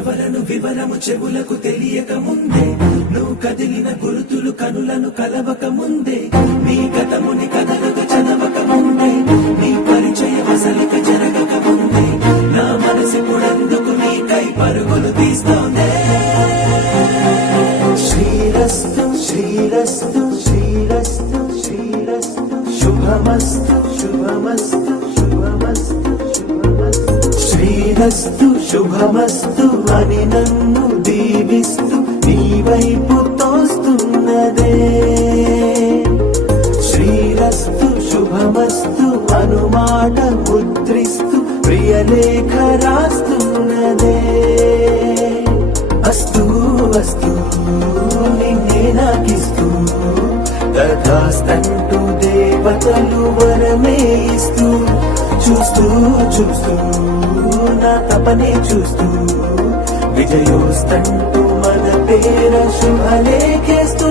నువ్వెవరను వివరము చెవులకు తెలియక ముందే, నువ్వు కదిలిన గురుతులు కనులను కలవక ముందే, నీ గతముని కథలుగా చదవక ముందే, నీ పరిచయ వసలిక జరగక ముందే, నా మనసిప్పుడందుకు నీకై పరుగులు తీస్తోందే. శ్రీరస్తు శ్రీరస్తు శ్రీరస్తు శ్రీరస్తు శుభమస్తు శుభమస్తు శుభమస్తు శుభమస్తు. శ్రీరస్తు శుభమస్తు అని నన్ను దీవిస్తూ నీ వైపు తోస్తున్నదే. శ్రీరస్తు శుభమస్తు అనుమాట ముద్రిస్తూ ప్రియలేఖ రాస్తున్నదే. అస్తు అస్తు నిన్నే నాకిస్తూ తథాస్తంటూ దేవతలు వరమే ఇస్తూ, చూస్తూ చూస్తూ నా తపనే చూస్తూ విజయోస్తంటూ మన పేర శుభలేఖేస్తూ.